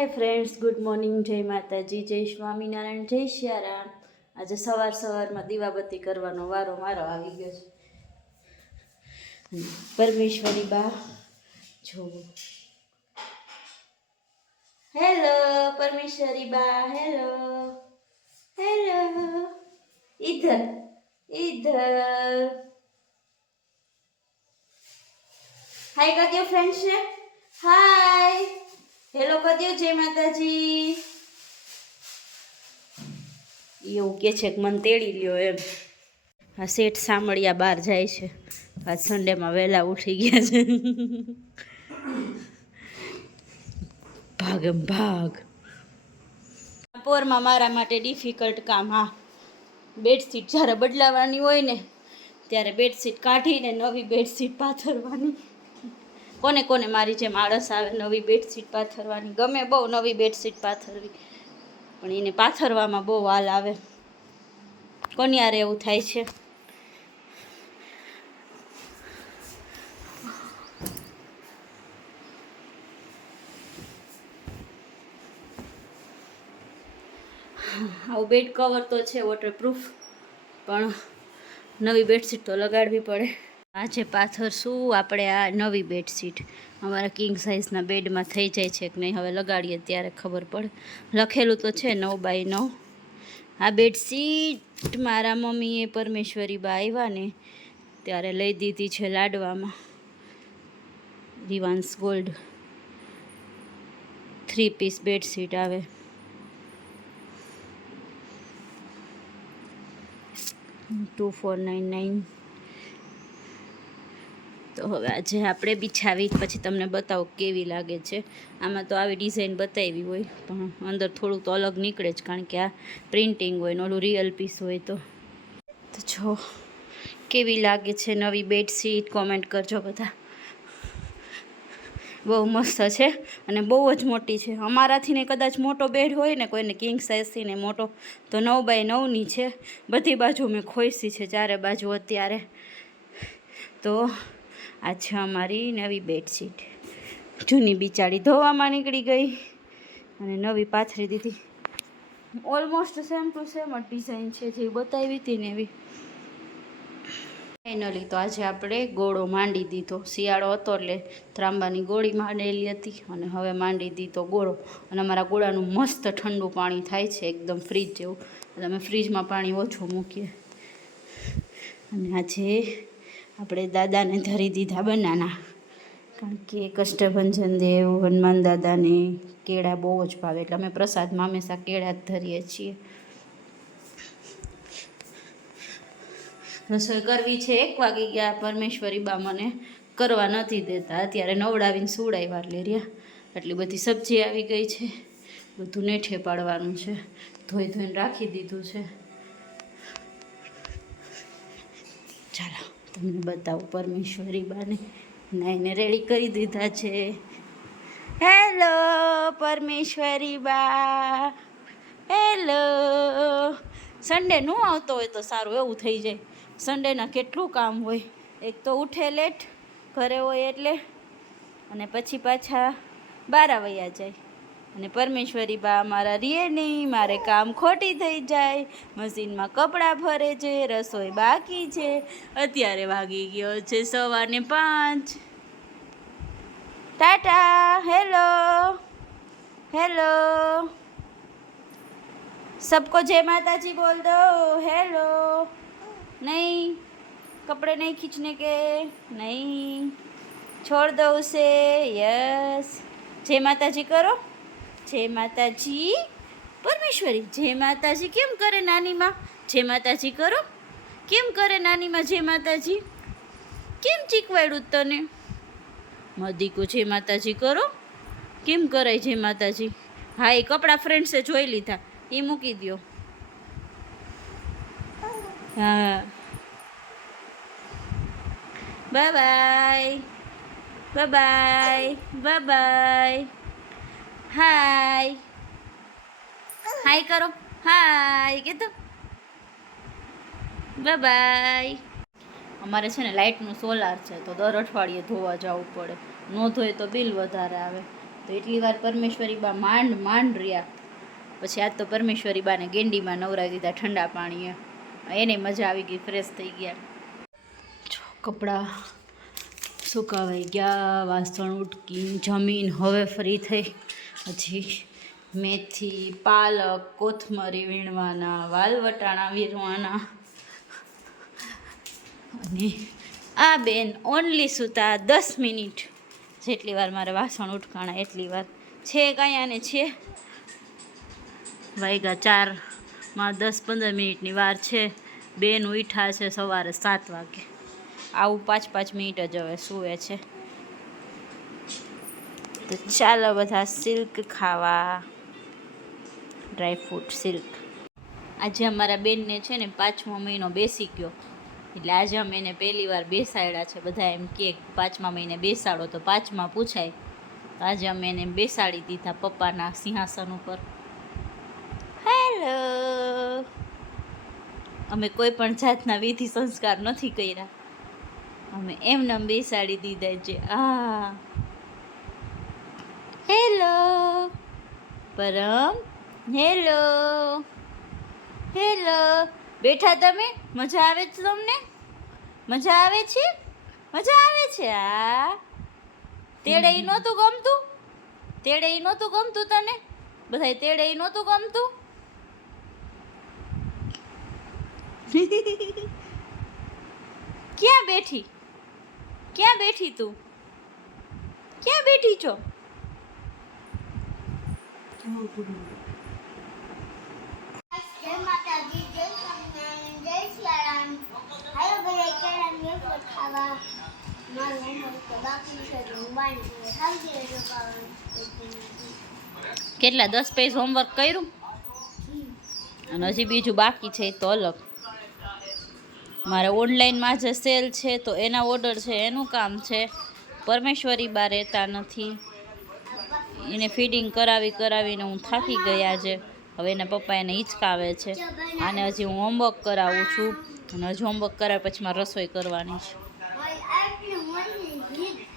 Hi friends, good morning, જય માતાજી, જય સ્વામિનારાયણ, જય સિયારામ. આજે સવારમાં દીવાબત્તી કરવાનો વારો મારો આવી ગયો છે. પરમેશ્વરી બા જો, હેલો પરમેશ્વરી બા, હેલો હેલો, ઇધર ઇધર, હાય કરી દો ફ્રેન્ડ્સ ને, હાય હેલો કરી દો, જય માતાજી. એવું કે છે કે મને તેડી લ્યો એમ. આ શેઠ સાંભળ્યા બહાર જાય છે. આજ સન્ડેમાં વહેલા ઉઠી ગયા છે. ભાગમ ભાગ. પોરમાં મારા માટે ડિફિકલ્ટ કામ. હા, બેડશીટ જ્યારે બદલાવાની હોય ને ત્યારે બેડશીટ કાઢીને નવી બેડશીટ પાથરવાની. કોને કોને મારી જેમ આળસ આવે નવી બેડશીટ પાથરવાની? ગમે બહુ નવી બેડશીટ પાથરવી, પણ એને પાથરવામાં બહુ હાલ આવે. કોની યારે એવું થાય છે? આવું બેડ કવર તો છે વોટરપ્રૂફ, પણ નવી બેડશીટ તો લગાડવી પડે. આજે પાથરશું આપણે આ નવી બેડશીટ. અમારા કિંગ સાઇઝના બેડમાં થઈ જાય છે કે નહીં, હવે લગાડીએ ત્યારે ખબર પડે. લખેલું તો છે 9 બાય 9. આ બેડશીટ મારા મમ્મીએ પરમેશ્વરી બા આવ્યા ને ત્યારે લઈ દીધી છે લાડવામાં. રિવાન્સ ગોલ્ડ 3 પીસ બેડશીટ આવે. $2499. તો હવે આજે આપણે બિછાવી પછી તમને બતાવો કેવી લાગે છે. આમાં તો આવી ડિઝાઇન બતાવી હોય, પણ અંદર થોડુંક તો અલગ નીકળે જ, કારણ કે આ પ્રિન્ટિંગ હોય ને ઓલું રિયલ પીસ હોય. તો જો કેવી લાગે છે નવી બેડશીટ, કોમેન્ટ કરજો બધા. બહુ મસ્ત છે અને બહુ જ મોટી છે. અમારાથી ને કદાચ મોટો બેડ હોય ને, કોઈને કિંગ સાઇઝથી ને મોટો, તો 9 બાય 9ની છે. બધી બાજુ મેં ખોઈસી છે, ચારે બાજુ અત્યારે. તો આ છે અમારી નવી બેડશીટ. જૂની બિચારી ધોવામાં નીકળી ગઈ અને નવી પાથરી દીધી. ઓલમોસ્ટ સેમ ટુ સેમ જ ડિઝાઇન છે જે બતાવી હતી ને એવી. ફાઇનલી તો આજે આપણે ગોળો માંડી દીધો. શિયાળો હતો એટલે ત્રાંબાની ગોળી માંડેલી હતી અને હવે માંડી દીધો ગોળો. અને અમારા ગોળાનું મસ્ત ઠંડુ પાણી થાય છે, એકદમ ફ્રીજ જેવું. એટલે અમે ફ્રીજમાં પાણી ઓછું મૂકીએ. અને આજે આપણે દાદાને ધરી દીધા બનાના, કારણ કે કષ્ટભંજન દેવ હનુમાન દાદાને કેળા બહુ જ ભાવે, એટલે અમે પ્રસાદમાં હંમેશા કેળા જ ધરીએ છીએ. રસોઈ કરવી છે, 1 વાગી ગયા. પરમેશ્વરી બા મને કરવા નથી દેતા. અત્યારે નવડાવીને સુવડાવ્યા એટલે રહ્યા. એટલી બધી સબ્જી આવી ગઈ છે, બધું નેઠે પાડવાનું છે. ધોઈને રાખી દીધું છે. ચાલો તમને બતાવું. પરમેશ્વરી બાને નાઈને રેડી કરી દીધા છે. હેલો પરમેશ્વરી બા, હેલો. સન્ડે ન આવતો હોય તો સારું, એવું થઈ જાય. સન્ડેના કેટલું કામ હોય. એક તો ઉઠે લેટ ઘરે હોય એટલે, અને પછી પાછા 12 વાગ્યા જાય. અને પરમેશ્વરી બા મારા રીએ નહીં, મારે કામ ખોટી થઈ જાય. મશીનમાં કપડાં ભરે છે, રસોઈ બાકી છે. અત્યારે વાગી ગયો છે 5:15. Tata, hello hello. सबको जय माता जी बोल दो. हेलो. नहीं, कपड़े नहीं खींचने के, नहीं, छोड़ दो उसे. यस, जय माता जी करो. जय माता जी. परमेश्वरी जय माता जी केम करे नानी माँ? जय माता जी करो. केम करे नानी माँ जय माता जी? केम चीकवाड्યું તને? મદી કો જય માતાજી કરો. કેમ કરાય જય માતાજી? હા, એ કપડાં ફ્રેન્ડ્સે જોઈ લીધા, એ મૂકી દો. હા, bye bye, bye bye, bye bye. Hi hi કરો, હાય કે તો બાય બાય. અમારે છે ને લાઇટનું સોલાર છે, તો દર અઠવાડિયે ધોવા જવું પડે. ન ધોય તો બિલ વધારે આવે. તો તો એટલી વાર પરમેશ્વરી બા માંડ રહ્યા. પછી આજ તો પરમેશ્વરી બાને ગેંડીમાં નવરાવી દીધા ઠંડા પાણીએ. એને મજા આવી ગઈ, ફ્રેશ થઈ ગયા. કપડાં સુકાવાઈ ગયા, વાસણ ઉટકી, જમીન હવે ફ્રી થઈ. હજી મેથી, પાલક, કોથમરી વીણવાના, વાલવટાણા વીણવાના. અને આ બેન ઓનલી સૂતા 10 મિનિટ. જેટલી વાર મારે વાસણ ઉટકાણા એટલી વાર છે કાંઈ ને છે. વાગ્યા 4માં 10-15 મિનિટની વાર છે. બેન ઉઠ્યા છે સવારે 7 વાગે. આવું 5-5 મિનિટ જ હવે સૂવે છે. તો ચાલો બધા સિલ્ક ખાવા, ડ્રાયફ્રૂટ સિલ્ક. આજે અમારા બેનને છે ને 5મો મહિનો બેસી ગયો, એટલે આજે અમે એને પહેલી વાર બેસાડ્યા છે. બધા એમ કે 5મા મહિને બેસાડો તો 5માં પૂછાય. તો આજે અમે એને બેસાડી દીધા પપ્પાના સિંહાસન ઉપર. હેલો. અમે કોઈ પણ જાતના વિધિ સંસ્કાર નથી કર્યા, અમે એમને બેસાડી દીધા છે. હેલો પરમ, હેલો હેલો. બેઠા તમે? મજા આવે છે તમને? મજા આવે છે? મજા આવે છે? તેડે નહોતું ગમતું? તેડે નહોતું ગમતું તને? બધાય તેડે નહોતું ગમતું? ક્યાં બેઠી? ક્યાં બેઠી તું? ક્યાં બેઠી છો? જય માતાજી, જય સ્વામિનારાયણ, જય સિયારામ. હાલો બધા કેળા વેફર ખાવા. મારું હોમવર્ક તો બાકી છે, તો હું બાંધી ખાવી રહેજો ખાવાનું. કેટલા 10 પેજ હોમવર્ક કર્યું અને હજી બીજું બાકી છે, તો અલગ. મારે ઓનલાઈનમાં જે સેલ છે તો એના ઓર્ડર છે, એનું કામ છે. પરમેશ્વરી બા રહેતા નથી, એને ફીડિંગ કરાવીને હું થાકી ગઈ આજે. હવે એના પપ્પા એને હિંચકાવે છે. આને હજી હું હોમવર્ક કરાવું છું, અને હજી હોમવર્ક કરાવે પછી મારે રસોઈ કરવાની છે.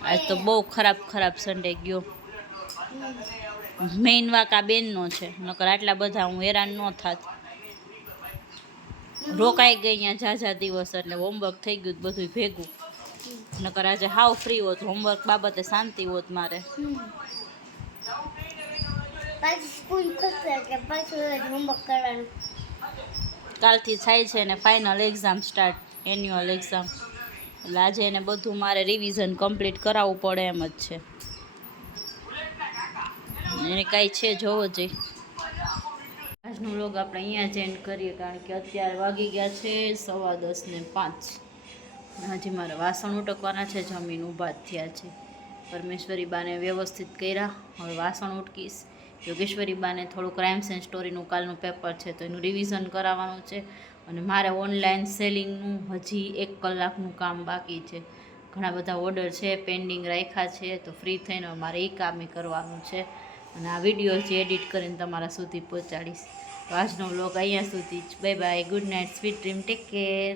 આજ તો બહુ ખરાબ સન્ડે ગયો. મેઇન વાક આ બેનનો છે, નકર આટલા બધા હું હેરાન ન થાત. રોકાઈ ગઈ અહીંયા ઝાઝા દિવસ, એટલે હોમવર્ક થઈ ગયું બધું ભેગું. નકર આજે હાવ ફ્રી હોત, હોમવર્ક બાબતે શાંતિ હોત મારે. પાછી સ્કૂલ ખુલશે એટલે પાછું હોમવર્ક કરવાનું. કાલથી થાય છે ને final exam start, annual exam. એટલે આજે એને બધું મારે રિવિઝન કમ્પ્લીટ કરાવવું પડે એમ જ છે. એને કાંઈ છે જોવો જોઈએ. આજનો વ્લોગ આપણે અહીંયા જ એન્ડ કરીએ, કારણ કે અત્યારે વાગી ગયા છે 10:15. હજી મારે વાસણ ઉટકવાના છે, જમીન ઊભા થયા છે. પરમેશ્વરી બાને વ્યવસ્થિત કર્યા, હવે વાસણ ઉટકીશ. યોગેશ્વરી બાને થોડું ક્રાઇમ્સ એન્ડ સ્ટોરીનું કાલનું પેપર છે તો એનું રિવિઝન કરાવવાનું છે. અને મારે ઓનલાઈન સેલિંગનું હજી 1 કલાકનું કામ બાકી છે. ઘણા બધા ઓર્ડર છે, પેન્ડિંગ રાખ્યા છે, તો ફ્રી થઈને મારે એ કામ કરવાનું છે. અને આ વિડીયો જે એડિટ કરીને તમારા સુધી પહોંચાડીશ. તો આજનો વ્લોગ અહીંયા સુધી જ. Bye bye, good night, sweet dream, take care.